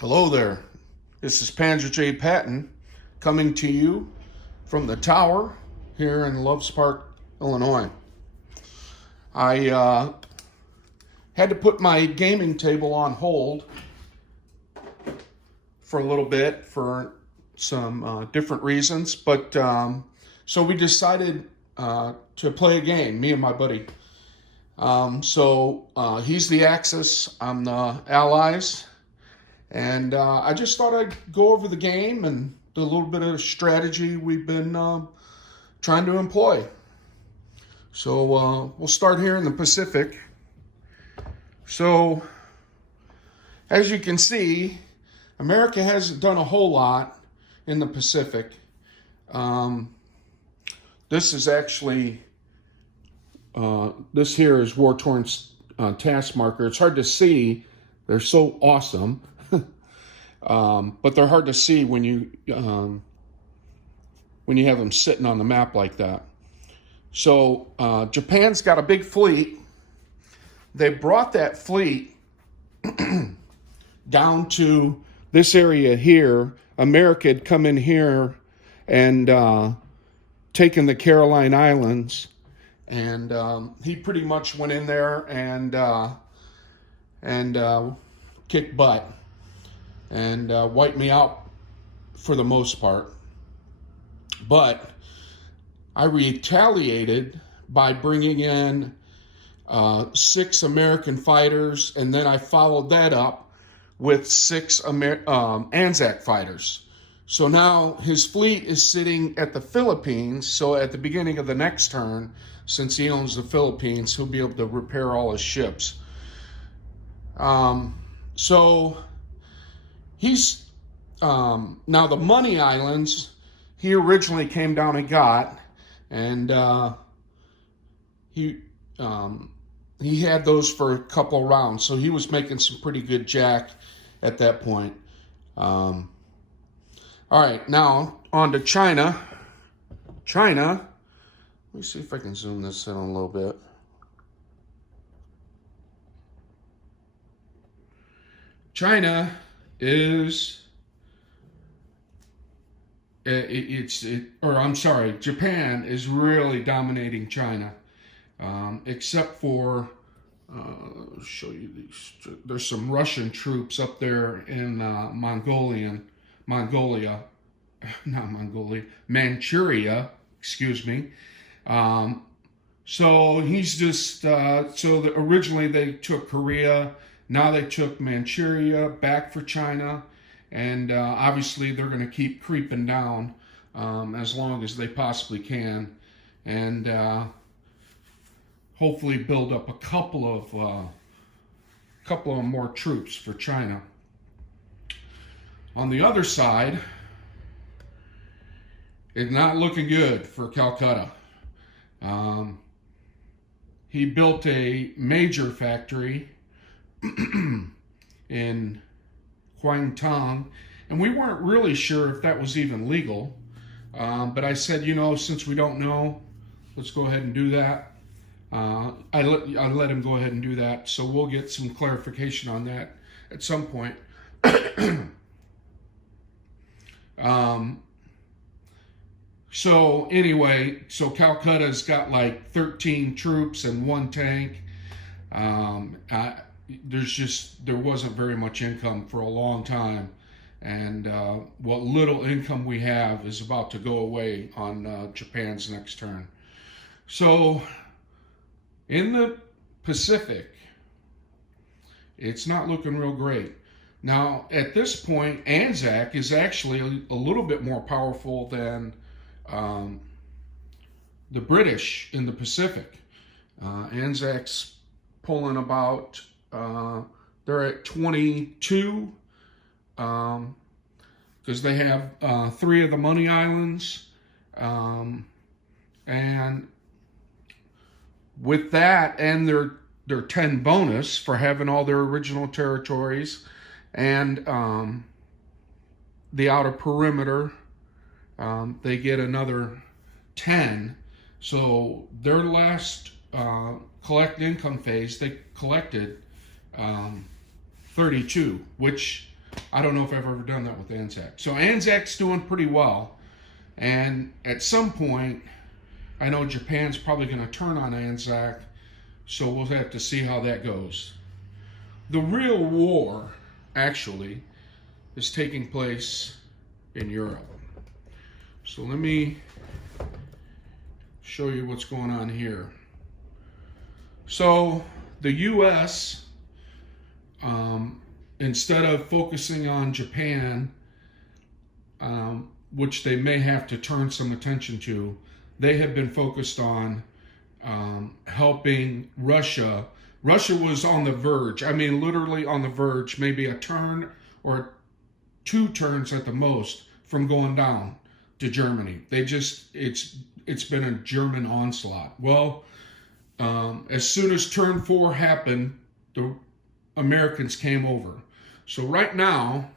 Hello there. This is Panzer J. Patton coming to you from the tower here in Loves Park, Illinois. I had to put my gaming table on hold for a little bit for some different reasons, but so we decided to play a game, me and my buddy. He's the Axis, I'm the Allies. And I just thought I'd go over the game and a little bit of strategy we've been trying to employ. So we'll start here in the Pacific. So as you can see, America hasn't done a whole lot in the Pacific. This is actually, this here is war-torn task marker. It's hard to see. They're so awesome. But they're hard to see when you have them sitting on the map like that. So Japan's got a big fleet. They brought that fleet down to this area here. America had come in here and taken the Caroline Islands, and he pretty much went in there and kicked butt and wiped me out for the most part. But I retaliated by bringing in 6 American fighters, and then I followed that up with 6 Anzac fighters. So now his fleet is sitting at the Philippines, so at the beginning of the next turn, since he owns the Philippines, he'll be able to repair all his ships. He's now the Money Islands. He originally came down and got, and he had those for a couple rounds, so he was making some pretty good jack at that point. All right, now on to China. China. Let me see if I can zoom this in a little bit. China is Japan is really dominating China, except for I'll show you these. There's some Russian troops up there in Manchuria, excuse me. So he's just originally they took Korea. Now they took Manchuria back for China, and obviously they're going to keep creeping down as long as they possibly can, and hopefully build up a couple of more troops for China. On the other side, it's not looking good for Calcutta. He built a major factory in Guangdong, and we weren't really sure if that was even legal, but I said, since we don't know, let's go ahead and do that. I let him go ahead and do that, so we'll get some clarification on that at some point. So anyway, so Calcutta's got like 13 troops and 1 tank. There wasn't very much income for a long time, and what little income we have is about to go away on Japan's next turn. So in the Pacific, it's not looking real great. Now at this point, Anzac is actually a little bit more powerful than the British in the Pacific. Anzac's pulling about they're at 22 because they have 3 of the Money Islands, and with that and their 10 bonus for having all their original territories and the outer perimeter, they get another 10. So their last collect income phase, they collected 32, which I don't know if I've ever done that with Anzac. So Anzac's doing pretty well. And at some point, I know Japan's probably going to turn on Anzac, so we'll have to see how that goes. The real war, actually, is taking place in Europe. So let me show you what's going on here. So the U.S., instead of focusing on Japan, which they may have to turn some attention to, they have been focused on helping Russia. Russia was on the verge, I mean literally on the verge, maybe a turn or 2 turns at the most from going down to Germany. It's been a German onslaught. Well, as soon as turn 4 happened, the Americans came over. So right now,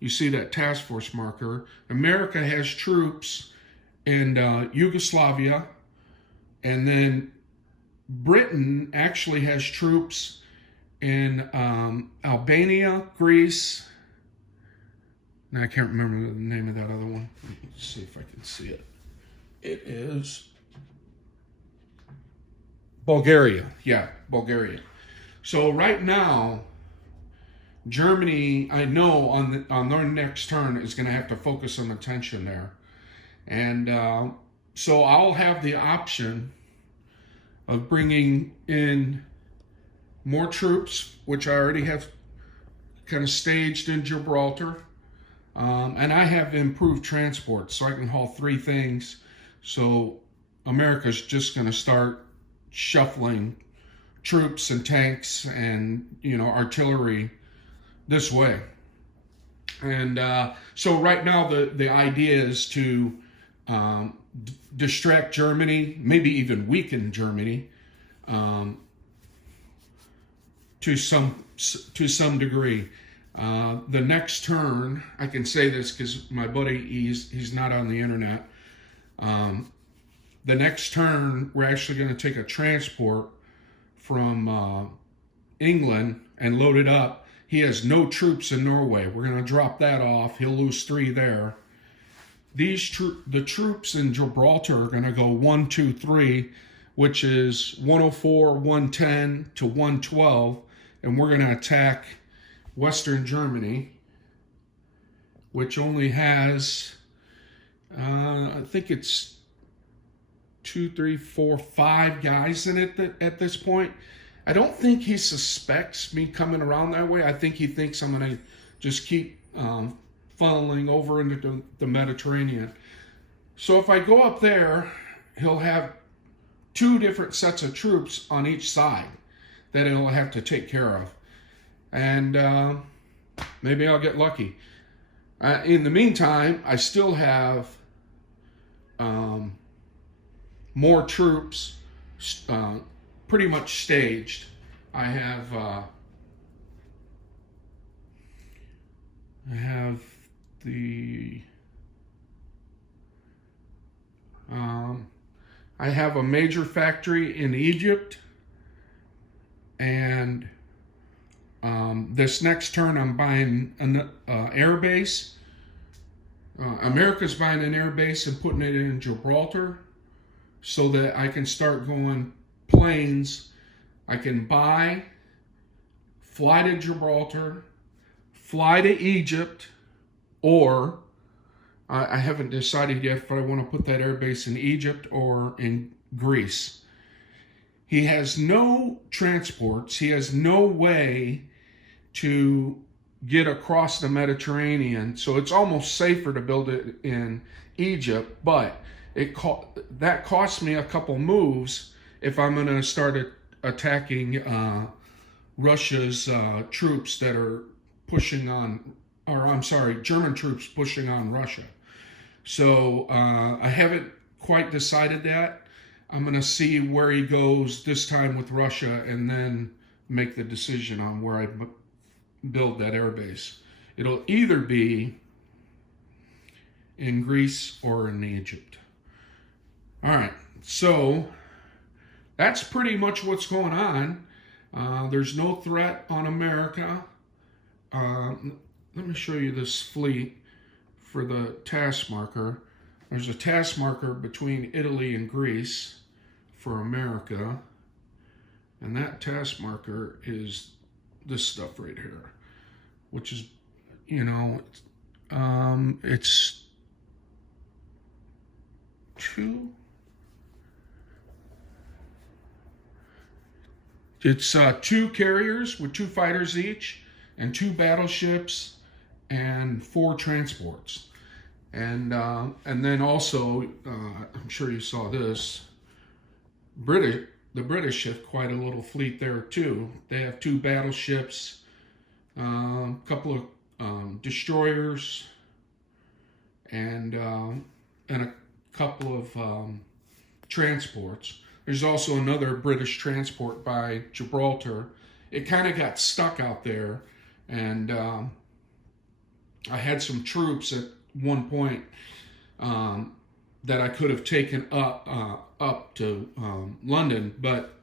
you see that task force marker. America has troops in Yugoslavia, and then Britain actually has troops in Albania, Greece, and I can't remember the name of that other one. Let's see if I can see it. It is Bulgaria. Yeah, Bulgaria. So right now, Germany, I know on their next turn is going to have to focus some attention there. And so I'll have the option of bringing in more troops, which I already have kind of staged in Gibraltar. And I have improved transport, so I can haul 3 things. So America's just going to start shuffling troops and tanks and, artillery this way. And so right now the idea is to distract Germany, maybe even weaken Germany to some degree. The next turn, I can say this because my buddy, he's not on the internet. The next turn, we're actually going to take a transport from England and load it up. He has no troops in Norway. We're going to drop that off. He'll lose 3 there. The troops in Gibraltar are going to go 1, 2, 3, which is 104, 110 to 112, and we're going to attack Western Germany, which only has, I think it's 2, 3, 4, 5 guys in it at this point. I don't think he suspects me coming around that way. I think he thinks I'm going to just keep funneling over into the Mediterranean. So if I go up there, he'll have 2 different sets of troops on each side that he'll have to take care of. And maybe I'll get lucky. In the meantime, I still have more troops pretty much staged. I have I have a major factory in Egypt, and this next turn I'm buying an air base. America's buying an air base and putting it in Gibraltar so that I can start going planes. I can buy, fly to Gibraltar, fly to Egypt, or I haven't decided yet if I want to put that air base in Egypt or in Greece. He has no transports. He has no way to get across the Mediterranean, so it's almost safer to build it in Egypt, but that costs me a couple moves if I'm going to start attacking Russia's troops that are pushing on, or I'm sorry, German troops pushing on Russia. So I haven't quite decided that. I'm going to see where he goes this time with Russia and then make the decision on where I build that air base. It'll either be in Greece or in Egypt. All right, so that's pretty much what's going on. There's no threat on America. let me show you this fleet for the task marker. There's a task marker between Italy and Greece for America. And that task marker is this stuff right here, which is, you know, it's two carriers with 2 fighters each, and 2 battleships, and 4 transports. And then also, I'm sure you saw this, the British have quite a little fleet there too. They have 2 battleships, a couple of destroyers, and a couple of transports. There's also another British transport by Gibraltar. It kind of got stuck out there, and I had some troops at one point that I could have taken up to London, but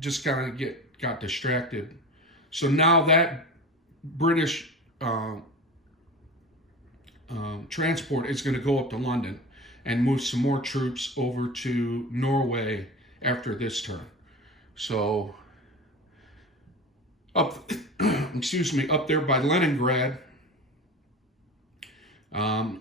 just kind of got distracted. So now that British transport is going to go up to London and move some more troops over to Norway after this turn. So up there by Leningrad,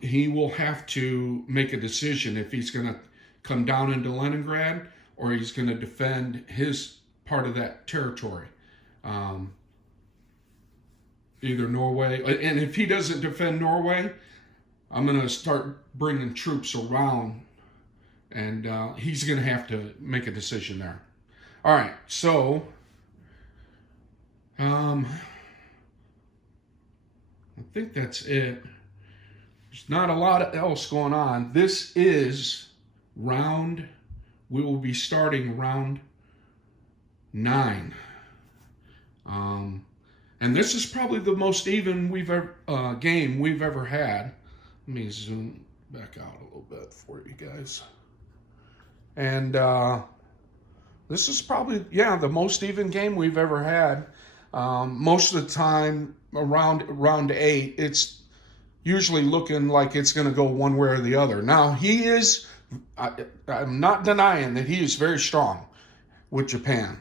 he will have to make a decision if he's going to come down into Leningrad or he's going to defend his part of that territory. Either Norway, and if he doesn't defend Norway, I'm going to start bringing troops around, and he's going to have to make a decision there. All right, so I think that's it. There's not a lot else going on. This is we will be starting round 9. And this is probably the most even game we've ever had. Let me zoom back out a little bit for you guys. And this is probably, the most even game we've ever had. Most of the time, around round 8, it's usually looking like it's going to go one way or the other. Now, I'm not denying that he is very strong with Japan.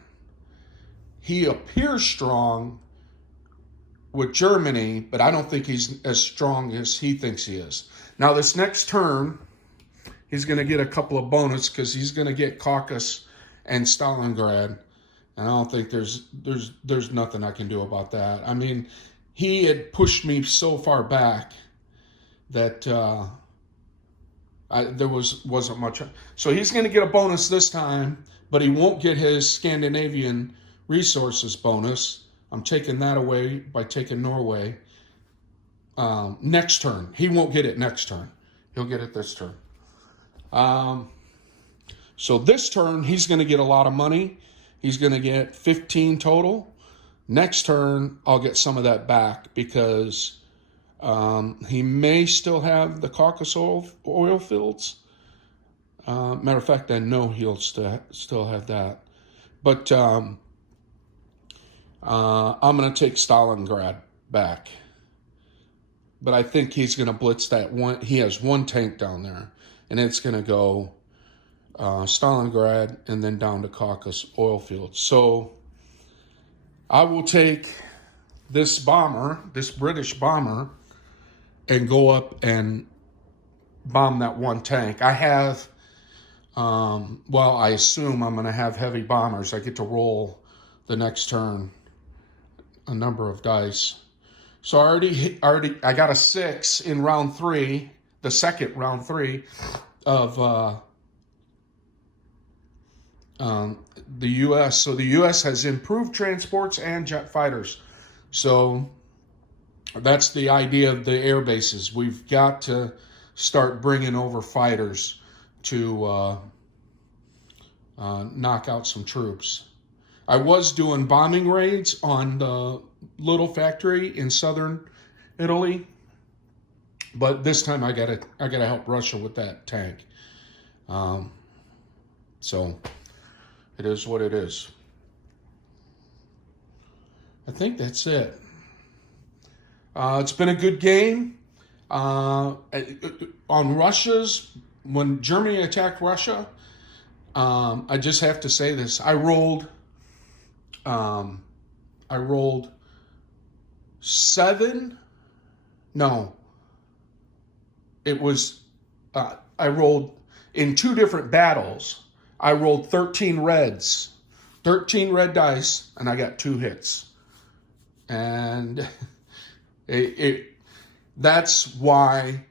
He appears strong with Germany, but I don't think he's as strong as he thinks he is. Now, this next turn, he's going to get a couple of bonus because he's going to get Caucasus and Stalingrad, and I don't think there's nothing I can do about that. I mean, he had pushed me so far back that there wasn't much. So he's going to get a bonus this time, but he won't get his Scandinavian resources bonus. I'm taking that away by taking Norway. Next turn. He won't get it next turn. He'll get it this turn. So this turn, he's going to get a lot of money. He's going to get 15 total. Next turn, I'll get some of that back because he may still have the Caucasus oil fields. Matter of fact, I know he'll still have that. But I'm going to take Stalingrad back. But I think he's going to blitz that one. He has 1 tank down there. And it's going to go Stalingrad and then down to Caucasus oil fields. So I will take this British bomber, and go up and bomb that 1 tank. I have, I assume I'm going to have heavy bombers. I get to roll the next turn a number of dice. So I got a 6 in round 3, the second round 3 of the U.S. So the U.S. has improved transports and jet fighters. So that's the idea of the air bases. We've got to start bringing over fighters to knock out some troops. I was doing bombing raids on the little factory in southern Italy, but this time I gotta help Russia with that tank. So it is what it is. I think that's it. It's been a good game. On when Germany attacked Russia, I just have to say this. I rolled 7. No, it was, I rolled in 2 different battles. I rolled 13 reds, 13 red dice, and I got 2 hits. And that's why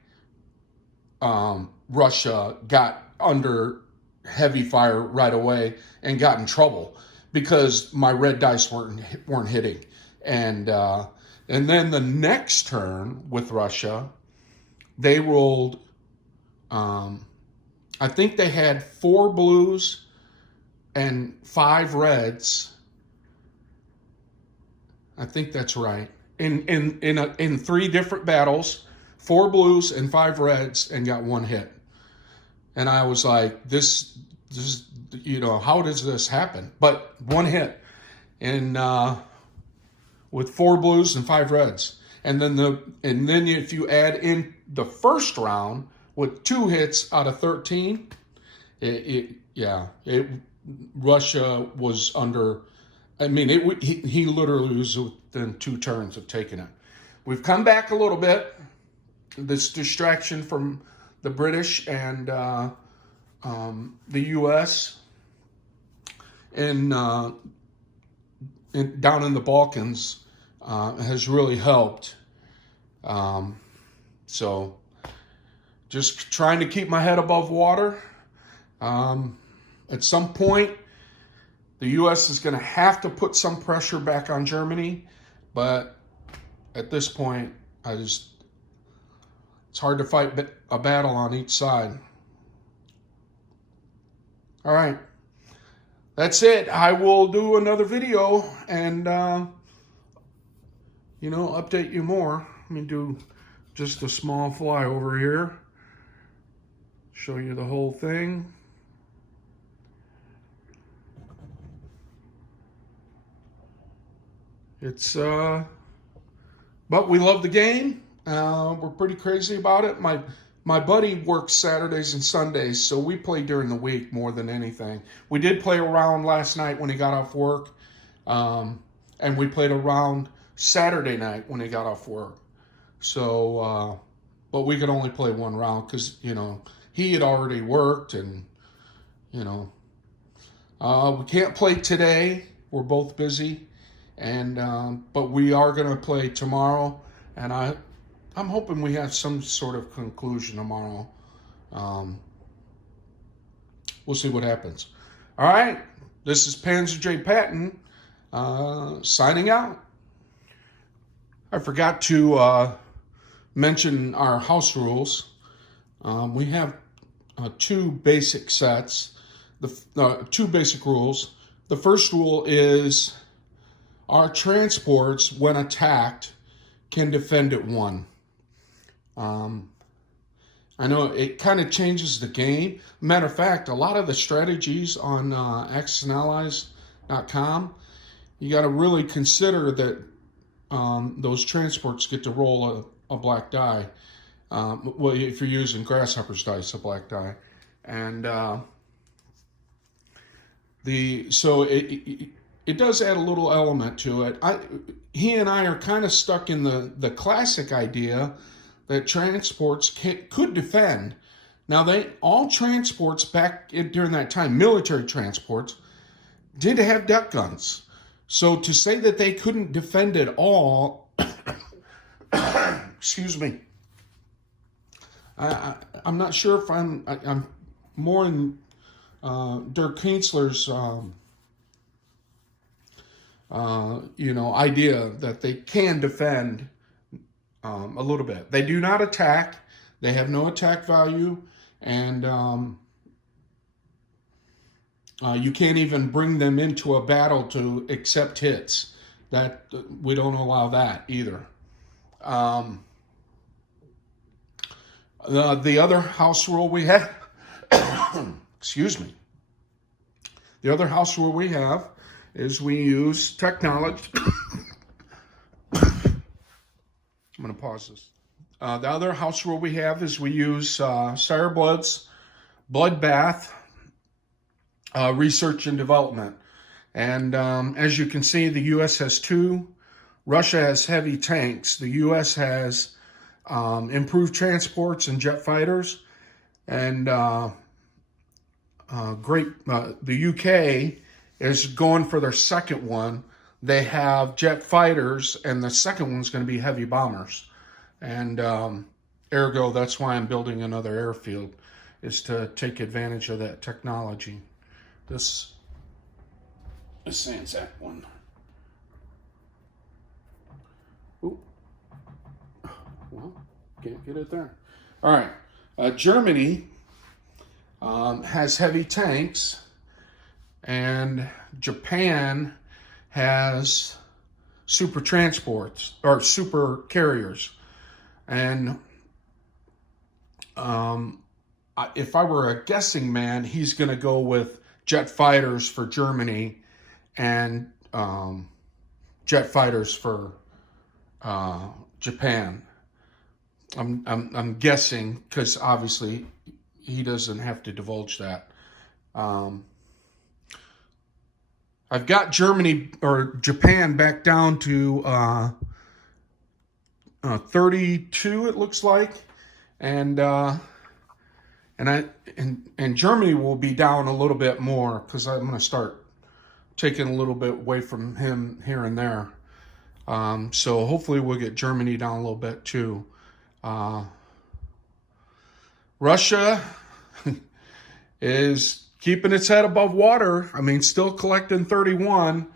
Russia got under heavy fire right away and got in trouble, because my red dice weren't hitting. And then the next turn with Russia, they rolled, I think they had 4 blues and 5 reds. I think that's right. In 3 different battles, 4 blues and 5 reds, and got 1 hit. And I was like, this, how does this happen? But 1 hit, and with 4 blues and 5 reds, and then if you add in the first round with 2 hits out of 13, Russia was under. I mean, he literally was within 2 turns of taking it. We've come back a little bit. This distraction from the British and the U.S. and down in the Balkans has really helped. So just trying to keep my head above water. At some point, the U.S. is going to have to put some pressure back on Germany, but at this point, it's hard to fight a battle on each side. All right, that's it. I will do another video and, update you more. Let me do just a small flyover here. Show you the whole thing. It's, but we love the game. We're pretty crazy about it. My buddy works Saturdays and Sundays, so we play during the week more than anything. We did play a round last night when he got off work, and we played a round Saturday night when he got off work. So, but we could only play 1 round because, he had already worked, and, we can't play today. We're both busy. And but we are going to play tomorrow, and I'm hoping we have some sort of conclusion tomorrow. We'll see what happens. All right, this is Panzer J. Patton signing out. I forgot to mention our house rules. We have 2 basic sets, 2 basic rules. The first rule is, our transports, when attacked, can defend at 1. I know it kind of changes the game. Matter of fact, a lot of the strategies on AxisAndAllies.com, you got to really consider that those transports get to roll a black die. Well, if you're using Grasshopper's dice, a black die. And it does add a little element to it. He and I are kind of stuck in the classic idea that transports could defend. Now, all transports back during that time, military transports, did have deck guns. So to say that they couldn't defend at all, excuse me, I'm not sure if I'm more in Dirk Kienzler's idea that they can defend a little bit. They do not attack. They have no attack value, and you can't even bring them into a battle to accept hits. That we don't allow that either. The other house rule we have, excuse me. The other house rule we have is we use technology. I'm going to pause this. The other house rule we have is we use Sire Blood's blood bath research and development. And as you can see, the U.S. has two. Russia has heavy tanks. The U.S. has improved transports and jet fighters. And the UK is going for their second one. They have jet fighters, and the second one's going to be heavy bombers. And ergo, that's why I'm building another airfield, is to take advantage of that technology. This Sansac one. Ooh. Well, can't get it there. All right. Germany has heavy tanks, and Japan has super transports or super carriers. And if I were a guessing man, he's going to go with jet fighters for Germany and jet fighters for Japan. I'm guessing, because obviously he doesn't have to divulge that. I've got Germany or Japan back down to 32, it looks like, and Germany will be down a little bit more, because I'm going to start taking a little bit away from him here and there. So hopefully we'll get Germany down a little bit too. Russia is keeping its head above water. I mean, still collecting 31,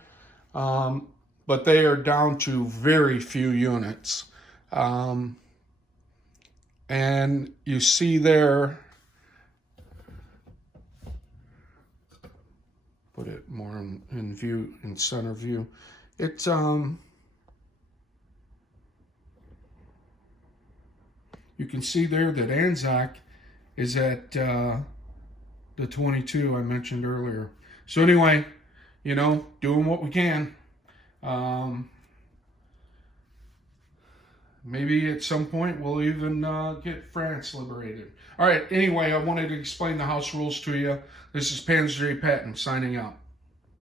but they are down to very few units. And you see there, put it more in view, in center view. It's you can see there that Anzac is at the 22 I mentioned earlier. So anyway, doing what we can. Maybe at some point we'll even get France liberated. All right, anyway, I wanted to explain the house rules to you. This is Panzer J. Patton signing out.